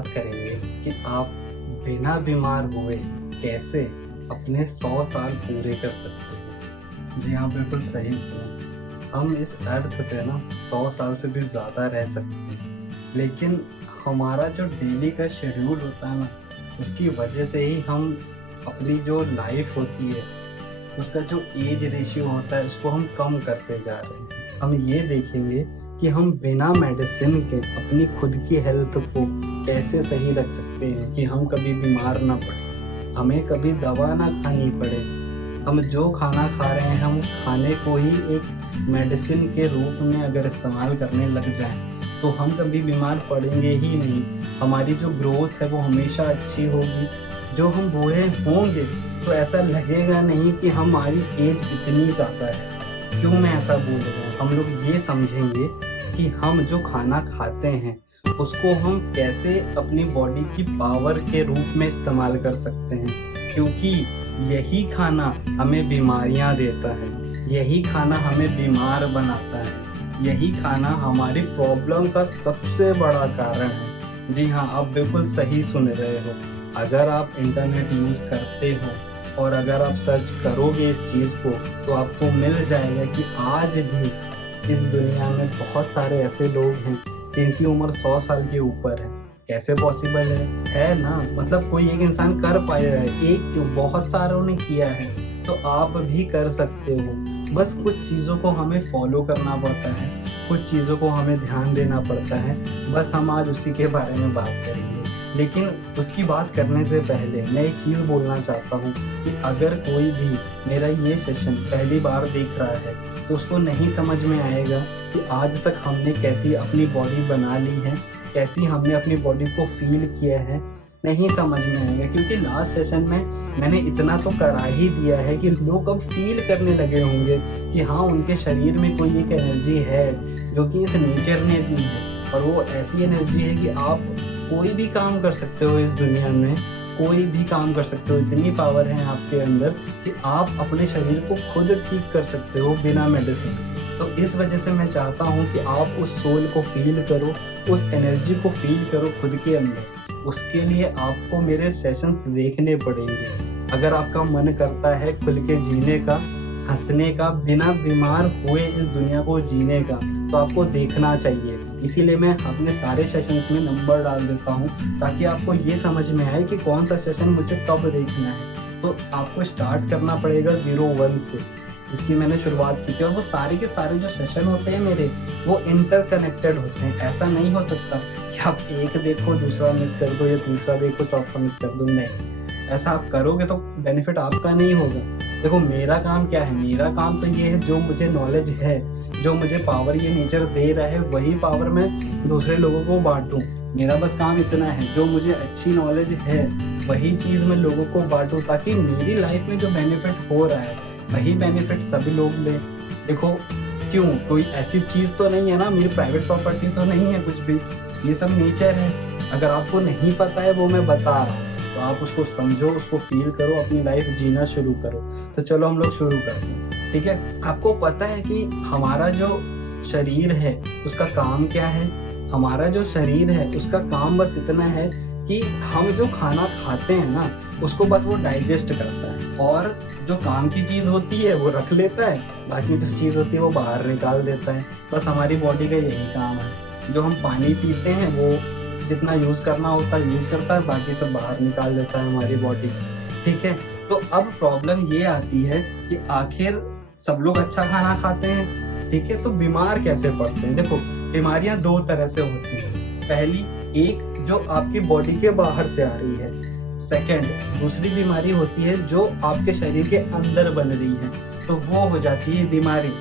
बात करेंगे कि आप बिना बीमार हुए कैसे अपने 100 साल पूरे कर सकते हैं। जी हाँ, बिल्कुल सही सुना। हम इस अर्थ पे ना 100 साल से भी ज़्यादा रह सकते हैं, लेकिन हमारा जो डेली का शेड्यूल होता है ना, उसकी वजह से ही हम अपनी जो लाइफ होती है, उसका जो एज रेशियो होता है, उसको हम कम करते जा रहे हैं। हम ये देखेंगे कि हम बिना मेडिसिन के अपनी खुद की हेल्थ को कैसे सही रख सकते हैं कि हम कभी बीमार ना पड़े, हमें कभी दवा ना खानी पड़े। हम जो खाना खा रहे हैं, हम उस खाने को ही एक मेडिसिन के रूप में अगर इस्तेमाल करने लग जाएं, तो हम कभी बीमार पड़ेंगे ही नहीं। हमारी जो ग्रोथ है वो हमेशा अच्छी होगी। जो हम बूढ़े होंगे तो ऐसा लगेगा नहीं कि हमारी एज इतनी ज़्यादा है। क्यों मैं ऐसा बोल रहा हूँ? हम लोग ये समझेंगे कि हम जो खाना खाते हैं उसको हम कैसे अपनी बॉडी की पावर के रूप में इस्तेमाल कर सकते हैं, क्योंकि यही खाना हमें बीमारियां देता है, यही खाना हमें बीमार बनाता है, यही खाना हमारी प्रॉब्लम का सबसे बड़ा कारण है। जी हाँ, आप बिल्कुल सही सुन रहे हो। अगर आप इंटरनेट यूज़ करते हो और अगर आप सर्च करोगे इस चीज़ को, तो आपको मिल जाएगा कि आज भी इस दुनिया में बहुत सारे ऐसे लोग हैं जिनकी उम्र 100 साल के ऊपर है। कैसे पॉसिबल है ना? मतलब कोई एक इंसान कर पाया है, एक क्यों, बहुत सारों ने किया है, तो आप भी कर सकते हो। बस कुछ चीज़ों को हमें फॉलो करना पड़ता है, कुछ चीज़ों को हमें ध्यान देना पड़ता है। बस हम आज उसी के बारे में बात करेंगे। लेकिन उसकी बात करने से पहले मैं एक चीज़ बोलना चाहता हूँ कि अगर कोई भी मेरा ये सेशन पहली बार देख रहा है, तो उसको नहीं समझ में आएगा कि आज तक हमने कैसी अपनी बॉडी बना ली है, कैसी हमने अपनी बॉडी को फील किया है, नहीं समझ में आएगा। क्योंकि लास्ट सेशन में मैंने इतना तो करा ही दिया है कि लोग अब फील करने लगे होंगे कि हाँ, उनके शरीर में कोई एक एनर्जी है जो कि इस नेचर ने दी है, और वो ऐसी एनर्जी है कि आप कोई भी काम कर सकते हो इस दुनिया में, कोई भी काम कर सकते हो। इतनी पावर है आपके अंदर कि आप अपने शरीर को खुद ठीक कर सकते हो बिना मेडिसिन। तो इस वजह से मैं चाहता हूँ कि आप उस सोल को फील करो, उस एनर्जी को फील करो खुद के अंदर। उसके लिए आपको मेरे सेशंस देखने पड़ेंगे। अगर आपका मन करता है खुल के जीने का, हंसने का, बिना बीमार हुए इस दुनिया को जीने का, तो आपको देखना चाहिए। इसीलिए मैं अपने सारे सेशंस में नंबर डाल देता हूँ, ताकि आपको ये समझ में आए कि कौन सा सेशन मुझे कब देखना है। तो आपको स्टार्ट करना पड़ेगा 01 से, जिसकी मैंने शुरुआत की थी। और वो सारे के सारे जो सेशन होते हैं मेरे, वो इंटरकनेक्टेड होते हैं। ऐसा नहीं हो सकता कि आप एक देखो दूसरा मिस कर दो, या तीसरा देखो चौथा मिस कर दो। नहीं, ऐसा आप करोगे तो बेनिफिट आपका नहीं होगा। देखो, मेरा काम क्या है? मेरा काम तो ये है, जो मुझे नॉलेज है, जो मुझे पावर ये नेचर दे रहा है, वही पावर मैं दूसरे लोगों को बांटूं। मेरा बस काम इतना है, जो मुझे अच्छी नॉलेज है वही चीज़ मैं लोगों को बांटूं, ताकि मेरी लाइफ में जो बेनिफिट हो रहा है वही बेनिफिट सभी लोग लें। देखो, क्यों, कोई ऐसी चीज़ तो नहीं है ना, मेरी प्राइवेट प्रॉपर्टी तो नहीं है कुछ भी, ये सब नेचर है। अगर आपको नहीं पता है, वो मैं बता रहा हूँ, तो आप उसको समझो, उसको फील करो, अपनी लाइफ जीना शुरू करो। तो चलो हम लोग शुरू करते हैं, ठीक है? आपको पता है कि हमारा जो शरीर है उसका काम क्या है? हमारा जो शरीर है उसका काम बस इतना है कि हम जो खाना खाते हैं ना, उसको बस वो डाइजेस्ट करता है, और जो काम की चीज़ होती है वो रख लेता है, बाकी जो चीज़ होती है वो बाहर निकाल देता है। बस हमारी बॉडी का यही काम है। जो हम पानी पीते हैं वो जितना यूज़ करना होता है यूज़ करता है, बाकी सब बाहर निकाल देता है हमारी बॉडी, ठीक है? तो अब प्रॉब्लम ये आती है कि आखिर सब लोग अच्छा खाना खाते हैं, ठीक है, तो बीमार कैसे पड़ते हैं? देखो, बीमारियां दो तरह से होती हैं। पहली, एक जो आपकी बॉडी के बाहर से आ रही है। सेकंड, दूसरी बीमारी होती है जो आपके शरीर के अंदर बन रही है, तो वो हो जाती है बीमारी।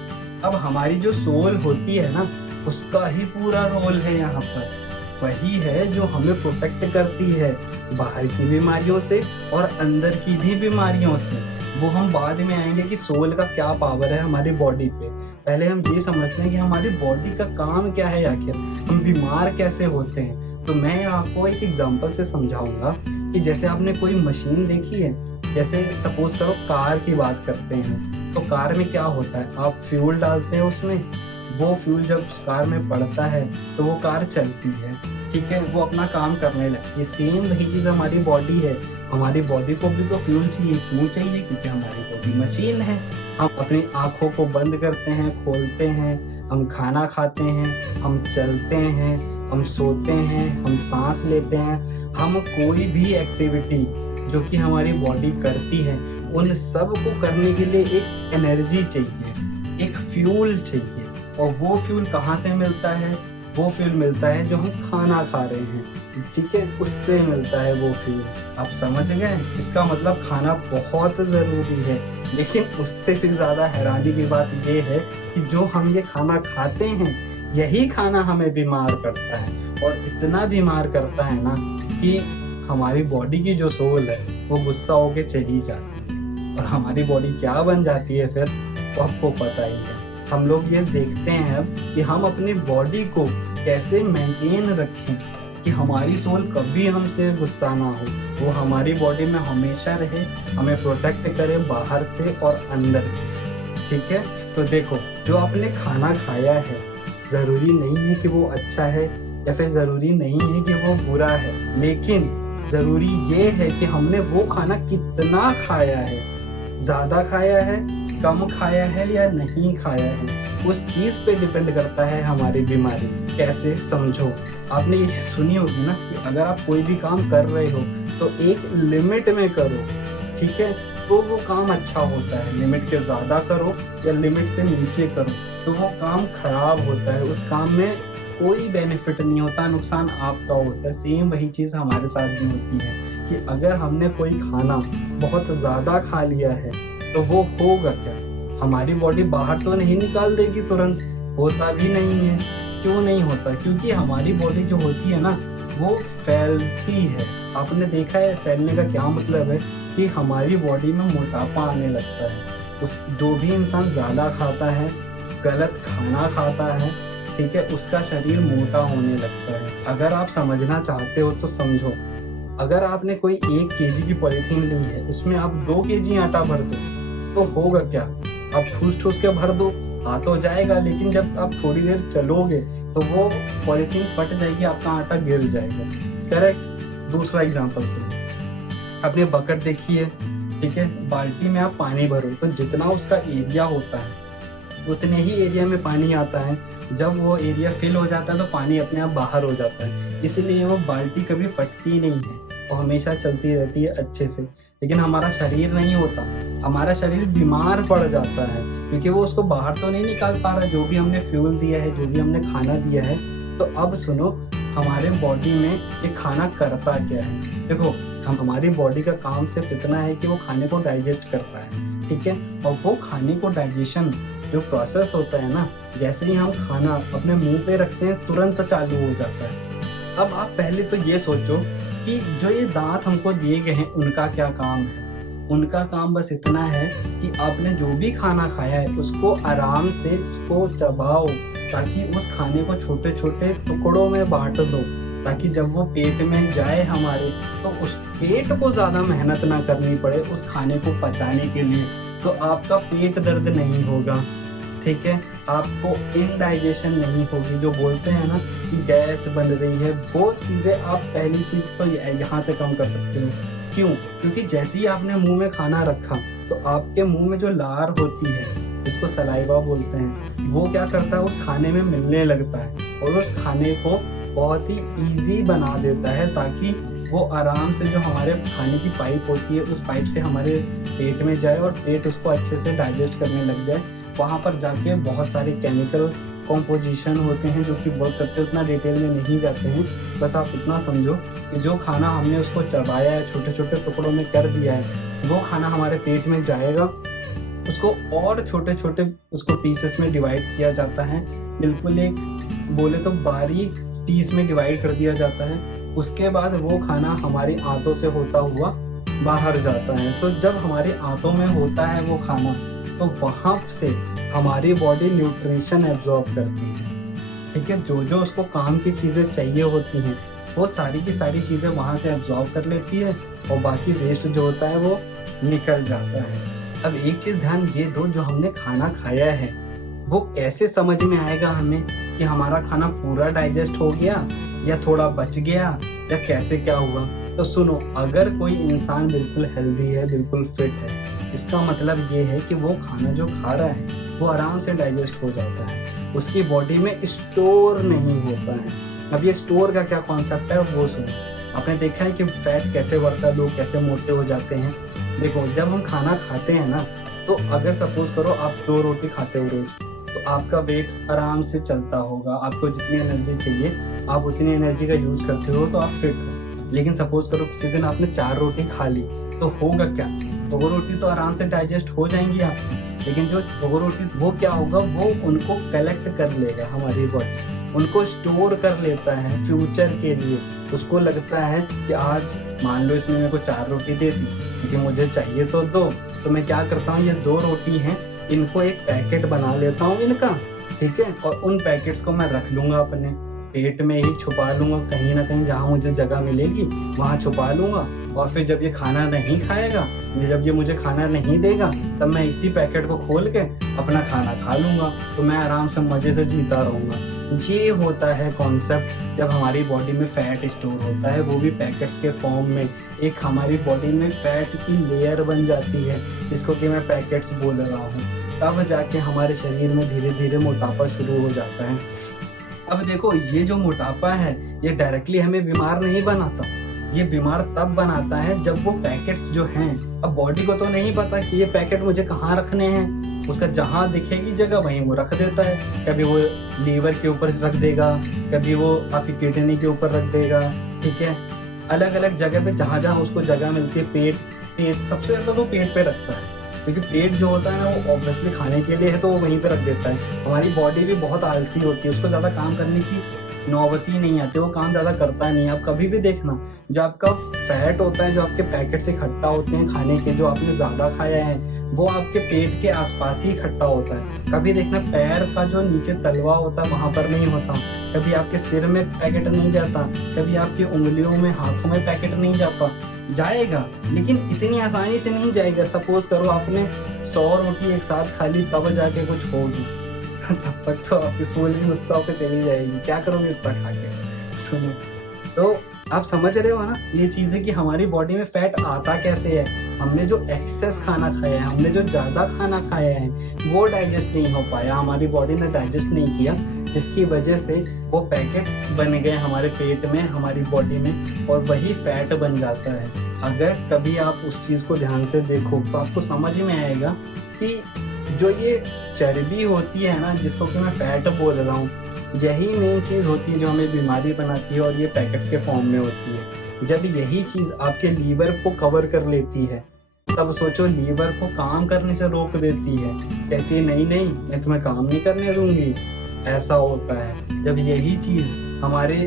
अब हमारी जो सोल होती है ना, उसका ही पूरा रोल है यहाँ पर। वही है जो हमें प्रोटेक्ट करती है बाहर की बीमारियों से और अंदर की भी बीमारियों से। वो हम बाद में आएंगे कि सोल का क्या पावर है हमारी बॉडी पे। पहले हम ये समझते हैं कि हमारी बॉडी का काम क्या है, आखिर हम बीमार कैसे होते हैं। तो मैं आपको एक एग्जांपल से समझाऊंगा कि जैसे आपने कोई मशीन देखी है, जैसे सपोज करो कार की बात करते हैं, तो कार में क्या होता है? आप फ्यूल डालते हो उसमें, वो फ्यूल जब उस कार में पड़ता है तो वो कार चलती है, ठीक है, वो अपना काम करने लगती है। सेम वही चीज़ हमारी बॉडी है। हमारी बॉडी को भी तो फ्यूल चाहिए। क्यों चाहिए? क्योंकि हमारी बॉडी मशीन है। हम अपनी आँखों को बंद करते हैं, खोलते हैं, हम खाना खाते हैं, हम चलते हैं, हम सोते हैं, हम सांस लेते हैं। हम कोई भी एक्टिविटी जो कि हमारी बॉडी करती है, उन सब को करने के लिए एक एनर्जी चाहिए, एक फ्यूल चाहिए। और वो फ्यूल कहाँ से मिलता है? वो फ्यूल मिलता है जो हम खाना खा रहे हैं, ठीक है, उससे मिलता है वो फ्यूल। आप समझ गए? इसका मतलब खाना बहुत ज़रूरी है। लेकिन उससे भी ज़्यादा हैरानी की बात ये है कि जो हम ये खाना खाते हैं, यही खाना हमें बीमार करता है। और इतना बीमार करता है ना कि हमारी बॉडी की जो सोल है वो गुस्सा होके चली जाती है। और हमारी बॉडी क्या बन जाती है फिर, वो आपको पता ही है। हम लोग ये देखते हैं अब कि हम अपनी बॉडी को कैसे मेंटेन रखें कि हमारी सोल कभी हमसे गुस्सा ना हो, वो हमारी बॉडी में हमेशा रहे, हमें प्रोटेक्ट करे बाहर से और अंदर से, ठीक है। तो देखो, जो आपने खाना खाया है ज़रूरी नहीं है कि वो अच्छा है या फिर ज़रूरी नहीं है कि वो बुरा है, लेकिन ज़रूरी ये है कि हमने वो खाना कितना खाया है, ज़्यादा खाया है, कम खाया है या नहीं खाया है। उस चीज़ पे डिपेंड करता है हमारी बीमारी। कैसे? समझो, आपने ये सुनी होगी ना कि अगर आप कोई भी काम कर रहे हो तो एक लिमिट में करो, ठीक है, तो वो काम अच्छा होता है। लिमिट के ज़्यादा करो या लिमिट से नीचे करो तो वो काम खराब होता है। उस काम में कोई बेनिफिट नहीं होता, नुकसान आपका होता है। सेम वही चीज़ हमारे साथ भी होती है कि अगर हमने कोई खाना बहुत ज़्यादा खा लिया है तो वो होगा क्या? हमारी बॉडी बाहर तो नहीं निकाल देगी तुरंत, होता भी नहीं है। क्यों नहीं होता? क्योंकि हमारी बॉडी जो होती है ना, वो फैलती है। आपने देखा है फैलने का क्या मतलब है? कि हमारी बॉडी में मोटापा आने लगता है। उस जो भी इंसान ज़्यादा खाता है, गलत खाना खाता है, ठीक है, उसका शरीर मोटा होने लगता है। अगर आप समझना चाहते हो तो समझो, अगर आपने कोई 1 केजी की पॉलीथीन ली है, उसमें आप 2 केजी आटा भर दो तो होगा क्या? आप ठूस-ठूस के भर दो, आ तो जाएगा, लेकिन जब आप थोड़ी देर चलोगे तो वो पॉलीथीन फट जाएगी, आपका आटा गिर जाएगा। करेक्ट? दूसरा एग्जांपल सुनो, आपने बकेट देखी है, ठीक है, बाल्टी में आप पानी भरो तो जितना उसका एरिया होता है उतने ही एरिया में पानी आता है। जब वो एरिया फिल हो जाता है तो पानी अपने आप बाहर हो जाता है। इसलिए वो बाल्टी कभी फटती नहीं है, वो हमेशा चलती रहती है अच्छे से। लेकिन हमारा शरीर नहीं होता, हमारा शरीर बीमार पड़ जाता है क्योंकि वो उसको बाहर तो नहीं निकाल पा रहा, जो भी हमने फ्यूल दिया है, जो भी हमने खाना दिया है। तो अब सुनो, हमारे बॉडी में ये खाना करता क्या है। देखो, हमारी बॉडी का काम सिर्फ इतना है कि वो खाने को डाइजेस्ट करता है, ठीक है, और वो खाने को डाइजेशन जो प्रोसेस होता है ना, जैसे ही हम खाना अपने मुंह पे रखते हैं तुरंत चालू हो जाता है। अब आप पहले तो ये सोचो कि जो ये दांत हमको दिए गए हैं उनका क्या काम है। उनका काम बस इतना है कि आपने जो भी खाना खाया है उसको आराम से उसको चबाओ, ताकि उस खाने को छोटे छोटे टुकड़ों में बांट दो, ताकि जब वो पेट में जाए हमारे, तो उस पेट को ज़्यादा मेहनत ना करनी पड़े उस खाने को पचाने के लिए। तो आपका पेट दर्द नहीं होगा, ठीक है, आपको इनडाइजेशन नहीं होगी। जो बोलते हैं ना कि गैस बन रही है, वो चीज़ें आप पहली चीज़ तो यहाँ से कम कर सकते हो। क्यों? क्योंकि जैसे ही आपने मुंह में खाना रखा तो आपके मुंह में जो लार होती है, जिसको सलाइवा बोलते हैं, वो क्या करता है, उस खाने में मिलने लगता है और उस खाने को बहुत ही ईजी बना देता है, ताकि वो आराम से जो हमारे खाने की पाइप होती है उस पाइप से हमारे पेट में जाए और पेट उसको अच्छे से डाइजेस्ट करने लग जाए। वहाँ पर जाके बहुत सारे केमिकल कॉम्पोजिशन होते हैं जो कि वर्क करते हैं, उतना डिटेल में नहीं जाते हैं। बस आप इतना समझो कि जो खाना हमने उसको चबाया है, छोटे छोटे टुकड़ों में कर दिया है, वो खाना हमारे पेट में जाएगा, उसको और छोटे छोटे उसको पीसेस में डिवाइड किया जाता है, बिल्कुल एक बोले तो बारीक पीस में डिवाइड कर दिया जाता है। उसके बाद वो खाना हमारी आंतों से होता हुआ बाहर जाता है। तो जब हमारी आंतों में होता है वो खाना, तो वहाँ से हमारी बॉडी न्यूट्रिशन एब्जॉर्ब करती है, ठीक है, जो जो उसको काम की चीज़ें चाहिए होती हैं वो सारी की सारी चीज़ें वहाँ से एब्जॉर्ब कर लेती है और बाकी वेस्ट जो होता है वो निकल जाता है। अब एक चीज़ ध्यान ये दो, जो हमने खाना खाया है वो कैसे समझ में आएगा हमें कि हमारा खाना पूरा डाइजेस्ट हो गया या थोड़ा बच गया या कैसे क्या हुआ? तो सुनो, अगर कोई इंसान बिल्कुल हेल्दी है, बिल्कुल फिट है, इसका मतलब ये है कि वो खाना जो खा रहा है वो आराम से डाइजेस्ट हो जाता है, उसकी बॉडी में स्टोर नहीं होता है। अब ये स्टोर का क्या कॉन्सेप्ट है वो सुनो। आपने देखा है कि फैट कैसे बढ़ता है, लोग कैसे मोटे हो जाते हैं। देखो, जब हम खाना खाते हैं ना, तो अगर सपोज करो आप 2 रोटी खाते हो रोज, तो आपका वेट आराम से चलता होगा, आपको जितनी एनर्जी चाहिए आप उतनी एनर्जी का यूज करते हो, तो आप फिट हो। लेकिन सपोज करो किसी दिन आपने 4 रोटी खा ली, तो होगा क्या? 2 रोटी तो आराम से डाइजेस्ट हो जाएंगी आपकी, लेकिन जो 2 रोटी वो क्या होगा, वो उनको कलेक्ट कर लेगा हमारी बॉडी, उनको स्टोर कर लेता है फ्यूचर के लिए। उसको लगता है कि आज मान लो इसने मेरे को 4 रोटी दे दी, लेकिन मुझे चाहिए तो 2, तो मैं क्या करता हूँ, ये 2 रोटी हैं, इनको एक पैकेट बना लेता हूँ इनका, ठीक है, और उन पैकेट्स को मैं रख लूंगा अपने पेट में ही, छुपा लूंगा कहीं ना कहीं, जहाँ मुझे जगह मिलेगी वहां छुपा लूंगा। और फिर जब ये खाना नहीं खाएगा, जब ये मुझे खाना नहीं देगा, तब मैं इसी पैकेट को खोल के अपना खाना खा लूंगा, तो मैं आराम से मजे से जीता रहूंगा। ये होता है कॉन्सेप्ट जब हमारी बॉडी में फैट स्टोर होता है, वो भी पैकेट्स के फॉर्म में। एक हमारी बॉडी में फैट की लेयर बन जाती है, इसको कि मैं पैकेट्स बोल रहा हूँ, तब जाके हमारे शरीर में धीरे धीरे मोटापा शुरू हो जाता है। अब देखो, ये जो मोटापा है ये डायरेक्टली हमें बीमार नहीं बनाता, ये बीमार तब बनाता है जब वो पैकेट्स जो हैं, अब बॉडी को तो नहीं पता कि ये पैकेट मुझे कहाँ रखने हैं, उसका जहाँ दिखेगी जगह वहीं वो रख देता है। कभी वो लीवर के ऊपर रख देगा, कभी वो आपकी किडनी के ऊपर रख देगा, ठीक है, अलग अलग जगह पे जहाँ जहाँ उसको जगह मिलती है। पेट सबसे ज्यादा तो पेट पे रखता है, क्योंकि पेट जो होता है ना वो ऑब्वियसली खाने के लिए है, तो वो वहीं पे रख देता है। हमारी बॉडी भी बहुत आलसी होती है, उसको ज्यादा काम करने की नौबत ही नहीं आती, वो काम ज्यादा करता नहीं है। आप कभी भी देखना, जो आपका फैट होता है, जो आपके पैकेट से इकट्ठा होते हैं खाने के, जो आपने ज्यादा खाया है, वो आपके पेट के आसपास ही इकट्ठा होता है। कभी देखना पैर का जो नीचे तलवा होता है वहां पर नहीं होता, कभी आपके सिर में पैकेट नहीं जाता, कभी आपकी उंगलियों में, हाथों में पैकेट नहीं जाता, जाएगा लेकिन इतनी आसानी से नहीं जाएगा। सपोज करो आपने 100 रोटी एक साथ खा ली, तब जाके कुछ होगी, तब तक तो आपकी सोल भी गुस्सा होकर चली जाएगी, क्या करोगे इतना खा के? सुनो, तो आप समझ रहे हो ना ये चीजें कि हमारी बॉडी में फैट आता कैसे है। हमने जो एक्सेस खाना खाया है, हमने जो ज्यादा खाना खाया है, वो डाइजेस्ट नहीं हो पाया, हमारी बॉडी ने डाइजेस्ट नहीं किया, जिसकी वजह से वो पैकेट बन गए हमारे पेट में, हमारी बॉडी में, और वही फैट बन जाता है। अगर कभी आप उस चीज को ध्यान से देखो तो आपको समझ में आएगा कि जो ये चर्बी होती है ना, जिसको कि मैं फैट बोल रहा हूँ, यही मेन चीज होती है जो हमें बीमारी बनाती है, और ये पैकेट्स के फॉर्म में होती है। जब यही चीज आपके लीवर को कवर कर लेती है, तब सोचो लीवर को काम करने से रोक देती है, कहती है नहीं नहीं मैं तुम्हें काम नहीं करने दूंगी। ऐसा होता है जब यही चीज हमारे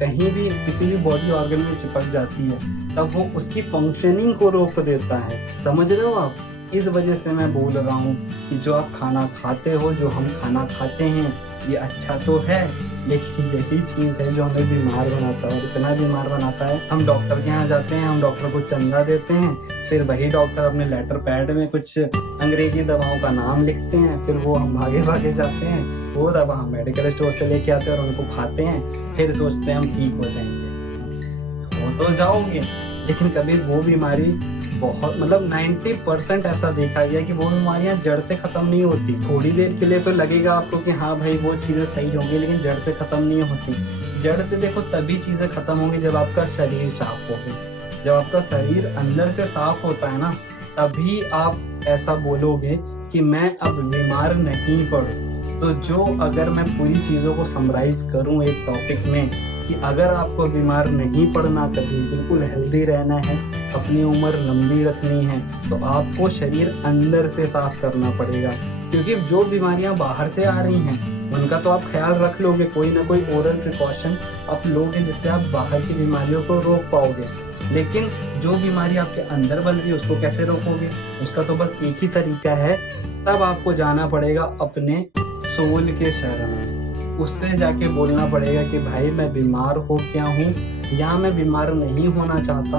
कहीं भी किसी भी बॉडी ऑर्गन में चिपक जाती है, तब वो उसकी फंक्शनिंग को रोक देता है। समझ रहे हो आप? इस वजह से मैं बोल रहा हूँ कि जो आप खाना खाते हो, जो हम खाना खाते हैं, ये अच्छा तो है, लेकिन यही चीज है जो हमें बीमार बनाता है, और इतना बीमार बनाता है। हम डॉक्टर के यहाँ जाते हैं, हम डॉक्टर को चंदा देते हैं, फिर वही डॉक्टर अपने लेटर पैड में कुछ अंग्रेजी दवाओं का नाम लिखते हैं, फिर वो हम भागे भागे जाते हैं, वो दवा हम मेडिकल स्टोर से लेके आते हैं और उनको खाते हैं, फिर सोचते हैं हम ठीक हो जाएंगे। हो तो जाओगे, लेकिन कभी वो बीमारी बहुत 90% ऐसा देखा गया कि वो बीमारियां जड़ से खत्म नहीं होती। थोड़ी देर के लिए तो लगेगा आपको कि हाँ भाई वो चीजें सही होंगी, लेकिन जड़ से खत्म नहीं होती। जड़ से देखो तभी चीजें खत्म होंगी जब आपका शरीर साफ होगा। जब आपका शरीर अंदर से साफ होता है ना, तभी आप ऐसा बोलोगे कि मैं अब बीमार नहीं पड़ूं। तो जो अगर मैं पूरी चीजों को समराइज करूं एक टॉपिक में, कि अगर आपको बीमार नहीं पड़ना, कभी बिल्कुल हेल्दी रहना है, अपनी उम्र लंबी रखनी है, तो आपको शरीर अंदर से साफ करना पड़ेगा। क्योंकि जो बीमारियां बाहर से आ रही हैं उनका तो आप ख्याल रख लोगे, कोई ना कोई ओरल प्रिकॉशन आप लोगे जिससे आप बाहर की बीमारियों को रोक पाओगे। लेकिन जो बीमारी आपके अंदर बन रही है उसको कैसे रोकोगे? उसका तो बस एक ही तरीका है, तब आपको जाना पड़ेगा अपने सोल के शरण में, उससे जाके बोलना पड़ेगा कि भाई मैं बीमार हो गया हूँ, या मैं बीमार नहीं होना चाहता,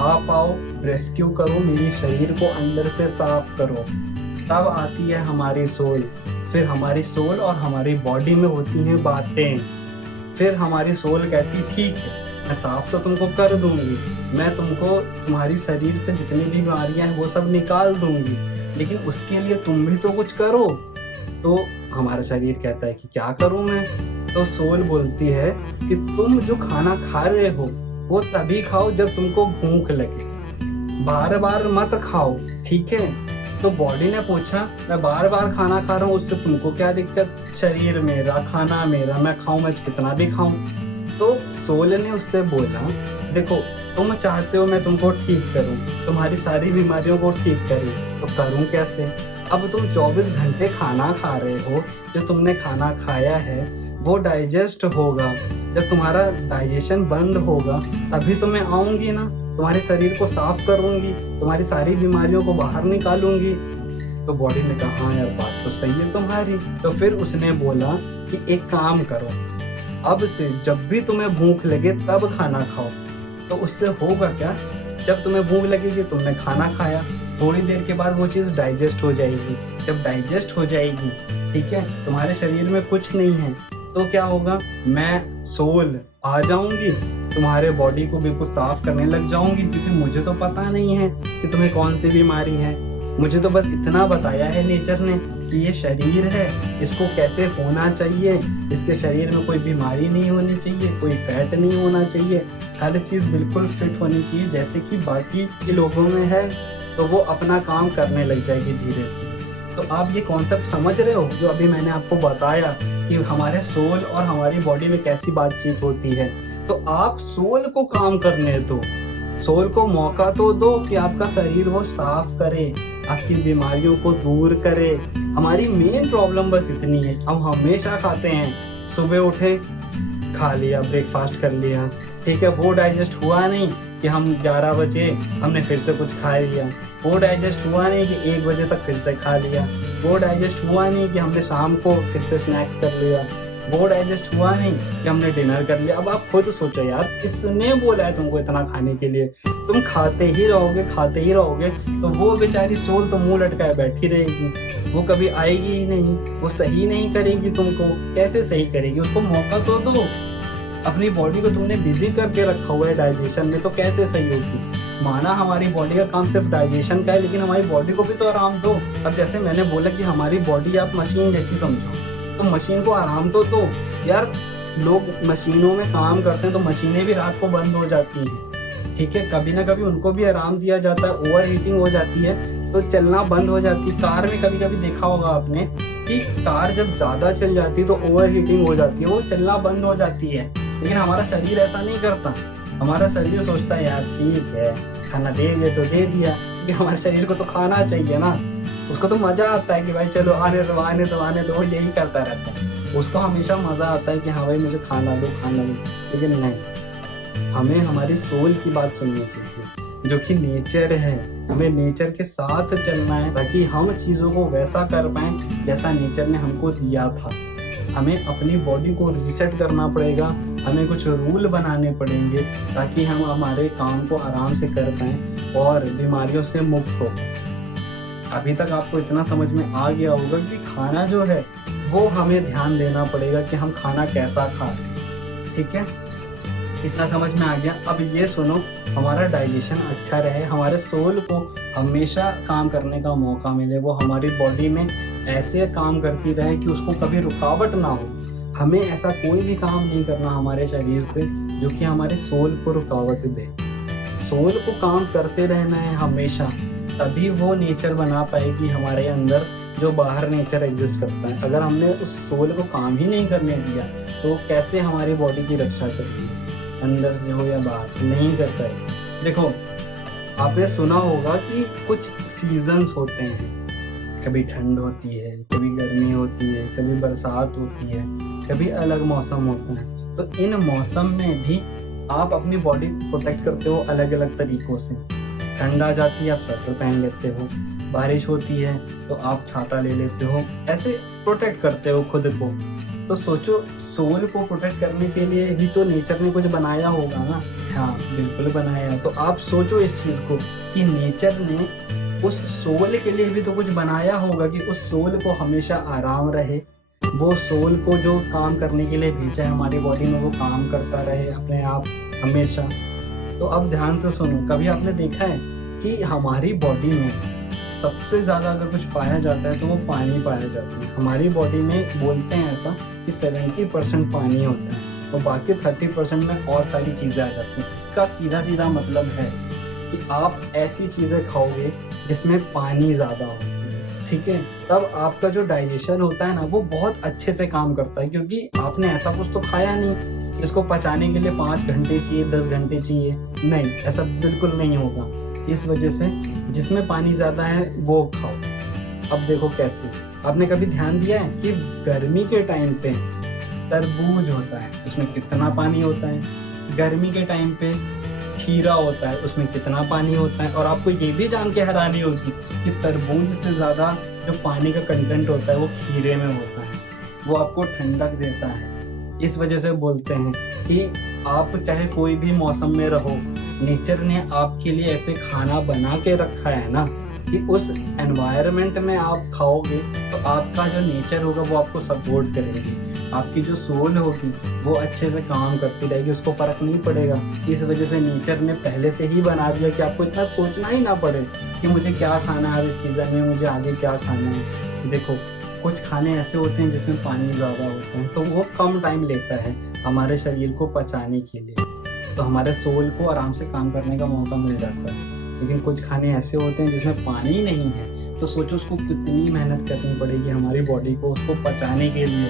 आप आओ रेस्क्यू करो, मेरी शरीर को अंदर से साफ करो। तब आती है हमारी सोल, फिर हमारी सोल और हमारी बॉडी में होती हैं बातें। फिर हमारी सोल कहती ठीक है, मैं साफ तो तुमको कर दूंगी, मैं तुमको तुम्हारी शरीर से जितनी भी बीमारियां हैं वो सब निकाल दूंगी, लेकिन उसके लिए तुम भी तो कुछ करो। तो हमारा शरीर कहता है कि क्या करूं मैं? तो सोल बोलती है कि तुम जो खाना खा रहे हो वो तभी खाओ जब तुमको भूख लगे, बार बार मत खाओ, ठीक है? तो बॉडी ने पूछा मैं बार बार खाना खा रहा हूँ, उससे तुमको क्या दिक्कत? शरीर मेरा, खाना मेरा, मैं खाऊं, मैं कितना भी खाऊं। तो सोल ने उससे बोला देखो, तुम चाहते हो मैं तुमको ठीक करूं, तुम्हारी सारी बीमारियों को ठीक करूं, तो करूं कैसे? अब तुम 24 घंटे खाना खा रहे हो, जो तुमने खाना खाया है वो डाइजेस्ट होगा, जब तुम्हारा डाइजेशन बंद होगा तभी तो मैं आऊंगी ना, तुम्हारे शरीर को साफ करूंगी, तुम्हारी सारी बीमारियों को बाहर निकालूंगी। तो बॉडी ने कहा हाँ यार, बात तो सही है तुम्हारी। तो फिर उसने बोला कि एक काम करो, अब से जब भी तुम्हें भूख लगे तब खाना खाओ। तो उससे होगा क्या, जब तुम्हें भूख लगेगी तुमने खाना खाया, थोड़ी देर के बाद वो चीज़ डाइजेस्ट हो जाएगी। जब डाइजेस्ट हो जाएगी, ठीक है, तुम्हारे शरीर में कुछ नहीं है, तो क्या होगा, मैं सोल आ जाऊंगी, तुम्हारे बॉडी को बिल्कुल साफ करने लग जाऊंगी, क्योंकि मुझे तो पता नहीं है कि तुम्हें कौन सी बीमारी है। मुझे तो बस इतना बताया है नेचर ने कि ये शरीर है, इसको कैसे होना चाहिए, इसके शरीर में कोई बीमारी नहीं होनी चाहिए, कोई फैट नहीं होना चाहिए, हर चीज़ बिल्कुल फिट होनी चाहिए जैसे कि बाकी के लोगों में है। तो वो अपना काम करने लग जाएगी धीरे धीरे। तो आप ये कॉन्सेप्ट समझ रहे हो जो अभी मैंने आपको बताया कि हमारे सोल और हमारी बॉडी में कैसी बातचीत होती है। तो आप सोल को काम करने दो, सोल को मौका तो दो कि आपका शरीर वो साफ करे, आपकी बीमारियों को दूर करे। हमारी मेन प्रॉब्लम बस इतनी है, हम हमेशा खाते हैं, सुबह उठे खा लिया, ब्रेकफास्ट कर लिया, ठीक है, वो डाइजेस्ट हुआ नहीं कि हम 11 बजे हमने फिर से कुछ खा लिया, वो डाइजेस्ट हुआ नहीं कि 1 बजे तक फिर से खा लिया, वो डाइजेस्ट हुआ नहीं कि हमने शाम को फिर से स्नैक्स कर लिया, वो डाइजेस्ट हुआ नहीं कि हमने डिनर कर लिया। अब आप खुद सोचो यार, किसने बोला है तुमको इतना खाने के लिए? तुम खाते ही रहोगे, तो वो बेचारी सोल तो मुंह लटकाए बैठी रहेगी, वो कभी आएगी ही नहीं, वो सही नहीं करेगी तुमको। कैसे सही करेगी? उसको मौका तो दो। अपनी बॉडी को तुमने बिजी करके रखा हुआ है डाइजेशन में, तो कैसे सही होगी? माना हमारी बॉडी का काम सिर्फ डाइजेशन का है, लेकिन हमारी बॉडी को भी तो आराम दो। अब जैसे मैंने बोला कि हमारी बॉडी आप मशीन जैसी समझो, तो मशीन को आराम तो दो यार। लोग मशीनों में काम करते हैं तो मशीनें भी रात को बंद हो जाती हैं, ठीक है, कभी ना कभी उनको भी आराम दिया जाता है, ओवर हीटिंग हो जाती है तो चलना बंद हो जाती है। कार में कभी कभी देखा होगा आपने कि कार जब ज्यादा चल जाती है तो ओवर हीटिंग हो जाती है, वो चलना बंद हो जाती है। लेकिन हमारा शरीर ऐसा नहीं करता, हमारा शरीर सोचता है यार ठीक है, खाना दे दिया तो दे दिया, क्योंकि हमारे शरीर को तो खाना चाहिए ना, उसको तो मजा आता है कि भाई चलो आने दो, यही करता रहता है। उसको हमेशा मजा आता है कि हाँ भाई मुझे खाना दो। लेकिन नहीं, हमें हमारी सोल की बात सुननी चाहिए, जो कि नेचर है। हमें नेचर के साथ चलना है ताकि हम चीजों को वैसा कर पाए जैसा नेचर ने हमको दिया था। हमें अपनी बॉडी को रीसेट करना पड़ेगा, हमें कुछ रूल बनाने पड़ेंगे ताकि हम हमारे काम को आराम से कर पाएं और बीमारियों से मुक्त हो। अभी तक आपको इतना समझ में आ गया होगा कि खाना जो है वो हमें ध्यान देना पड़ेगा कि हम खाना कैसा खा रहे हैं, ठीक है, इतना समझ में आ गया। अब ये सुनो, हमारा डाइजेशन अच्छा रहे, हमारे सोल को हमेशा काम करने का मौका मिले, वो हमारी बॉडी में ऐसे काम करती रहे कि उसको कभी रुकावट ना हो। हमें ऐसा कोई भी काम नहीं करना हमारे शरीर से जो कि हमारे सोल को रुकावट दे। सोल को काम करते रहना है हमेशा, तभी वो नेचर बना पाएगी हमारे अंदर जो बाहर नेचर एग्जिस्ट करता है। अगर हमने उस सोल को काम ही नहीं करने दिया तो कैसे हमारी बॉडी की रक्षा करेगी, अंदर से हो या बाहर से? नहीं करता है। देखो, आपने सुना होगा कि कुछ सीजन्स होते हैं, कभी ठंड होती है, कभी गर्मी होती है, कभी बरसात होती है, कभी अलग मौसम होता है। तो इन मौसम में भी आप अपनी बॉडी प्रोटेक्ट करते हो अलग अलग तरीकों से। ठंड आ जाती है आप स्वेटर पहन लेते हो, बारिश होती है तो आप छाता ले लेते हो, ऐसे प्रोटेक्ट करते हो खुद को। तो सोचो, सोल को प्रोटेक्ट करने के लिए भी तो नेचर ने कुछ बनाया होगा ना। हाँ, बिल्कुल बनाया। तो आप सोचो इस चीज को कि नेचर ने उस सोल के लिए भी तो कुछ बनाया होगा कि उस सोल को हमेशा आराम रहे, वो सोल को जो काम करने के लिए भेजा है हमारी बॉडी में वो काम करता रहे अपने आप हमेशा। तो अब ध्यान से सुनो, कभी आपने देखा है कि हमारी बॉडी में सबसे ज़्यादा अगर कुछ पाया जाता है तो वो पानी पाया जाता है। हमारी बॉडी में बोलते हैं ऐसा कि 70% पानी होता है और बाकी 30% में और सारी चीज़ें आ जाती हैं। इसका सीधा सीधा मतलब है कि आप ऐसी चीज़ें खाओगे जिसमें पानी ज़्यादा हो, ठीक है, तब आपका जो डाइजेशन होता है ना वो बहुत अच्छे से काम करता है, क्योंकि आपने ऐसा कुछ तो खाया नहीं जिसको पचाने के लिए 5 घंटे चाहिए, 10 घंटे चाहिए। नहीं, ऐसा बिल्कुल नहीं होगा। इस वजह से जिसमें पानी ज़्यादा है वो खाओ। अब देखो कैसे, आपने कभी ध्यान दिया है कि गर्मी के टाइम पे तरबूज होता है, उसमें कितना पानी होता है? गर्मी के टाइम पे खीरा होता है, उसमें कितना पानी होता है? और आपको ये भी जान के हैरानी होगी कि तरबूज से ज़्यादा जो पानी का कंटेंट होता है वो खीरे में होता है। वो आपको ठंडक देता है। इस वजह से बोलते हैं कि आप चाहे कोई भी मौसम में रहो, नेचर ने आपके लिए ऐसे खाना बना के रखा है ना कि उस एनवायरनमेंट में आप खाओगे तो आपका जो नेचर होगा वो आपको सपोर्ट करेगी। आपकी जो सोल होगी वो अच्छे से काम करती रहेगी, उसको फर्क नहीं पड़ेगा। इस वजह से नेचर ने पहले से ही बना दिया कि आपको इतना सोचना ही ना पड़े कि मुझे क्या खाना है अब इस सीजन में, मुझे आगे क्या खाना है। देखो, कुछ खाने ऐसे होते हैं जिसमें पानी ज़्यादा होता है तो वो कम टाइम लेता है हमारे शरीर को पचाने के लिए, तो हमारे सोल को आराम से काम करने का मौका मिल जाता है। लेकिन कुछ खाने ऐसे होते हैं जिसमें पानी नहीं है, तो सोचो उसको कितनी मेहनत करनी पड़ेगी हमारी बॉडी को उसको पचाने के लिए।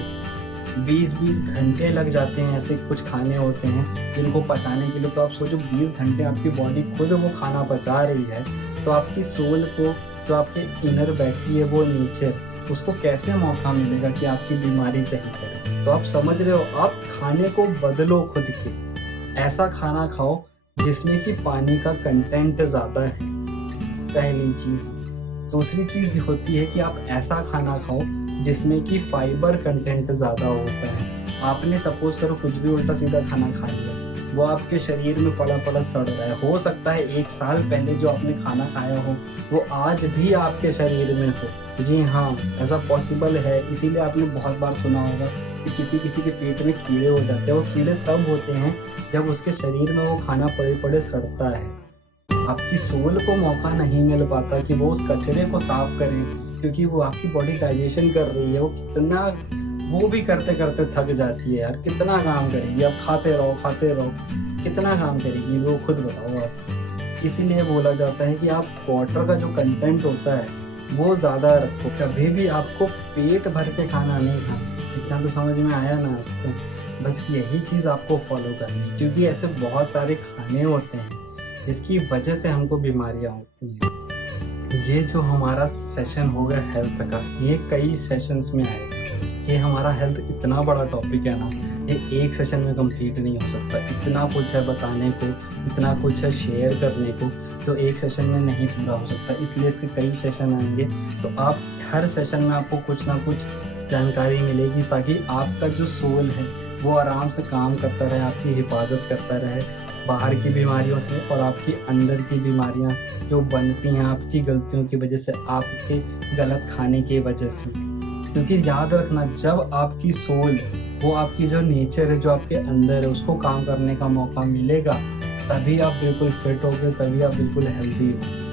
20-20 घंटे लग जाते हैं। ऐसे कुछ खाने होते हैं जिनको पचाने के लिए, तो आप सोचो 20 घंटे आपकी बॉडी खुद वो खाना पचा रही है, तो आपकी सोल को, जो आपके इनर बैठी है वो नेचर, उसको कैसे मौका मिलेगा कि आपकी बीमारी सही करे? तो आप समझ रहे हो, आप खाने को बदलो खुद के, ऐसा खाना खाओ जिसमें कि पानी का कंटेंट ज़्यादा है, पहली चीज़। दूसरी चीज़ होती है कि आप ऐसा खाना खाओ जिसमें कि फाइबर कंटेंट ज़्यादा होता है। आपने सपोज करो कुछ भी उल्टा सीधा खाना खा लिया, वो आपके शरीर में पला पला सड़ रहा है। हो सकता है 1 साल पहले जो आपने खाना खाया हो वो आज भी आपके शरीर में हो। जी हाँ, ऐसा पॉसिबल है। इसीलिए आपने बहुत बार सुना होगा कि किसी किसी के पेट में कीड़े हो जाते हैं। वो कीड़े तब होते हैं जब उसके शरीर में वो खाना पड़े पड़े सड़ता है। आपकी सोल को मौका नहीं मिल पाता कि वो उस कचरे को साफ करे, क्योंकि वो आपकी बॉडी डाइजेशन कर रही है। वो भी करते करते थक जाती है यार, कितना काम करेगी? अब खाते रहो, कितना काम करेगी वो खुद बताओ आप। इसीलिए बोला जाता है कि आप वाटर का जो कंटेंट होता है वो ज़्यादा रखो। कभी भी आपको पेट भर के खाना नहीं खाना। इतना तो समझ में आया ना आपको? बस यही चीज़ आपको फॉलो करनी है, क्योंकि ऐसे बहुत सारे खाने होते हैं जिसकी वजह से हमको बीमारियां होती हैं। ये जो हमारा सेशन होगा हेल्थ का, ये कई सेशंस में आएगा। ये हमारा हेल्थ इतना बड़ा टॉपिक है ना, ये एक सेशन में कंप्लीट नहीं हो सकता। इतना कुछ है बताने को, इतना कुछ है शेयर करने को, तो एक सेशन में नहीं पूरा हो सकता। इसलिए इसके कई सेशन आएंगे, तो आप हर सेशन में आपको कुछ ना कुछ जानकारी मिलेगी, ताकि आपका जो सोल है वो आराम से काम करता रहे, आपकी हिफाजत करता रहे बाहर की बीमारियों से और आपकी अंदर की बीमारियां जो बनती हैं आपकी गलतियों की वजह से, आपके गलत खाने की वजह से। क्योंकि याद रखना, जब आपकी सोल, वो आपकी जो नेचर है जो आपके अंदर है, उसको काम करने का मौका मिलेगा, तभी आप बिल्कुल फिट होगे, तभी आप बिल्कुल हेल्दी हो।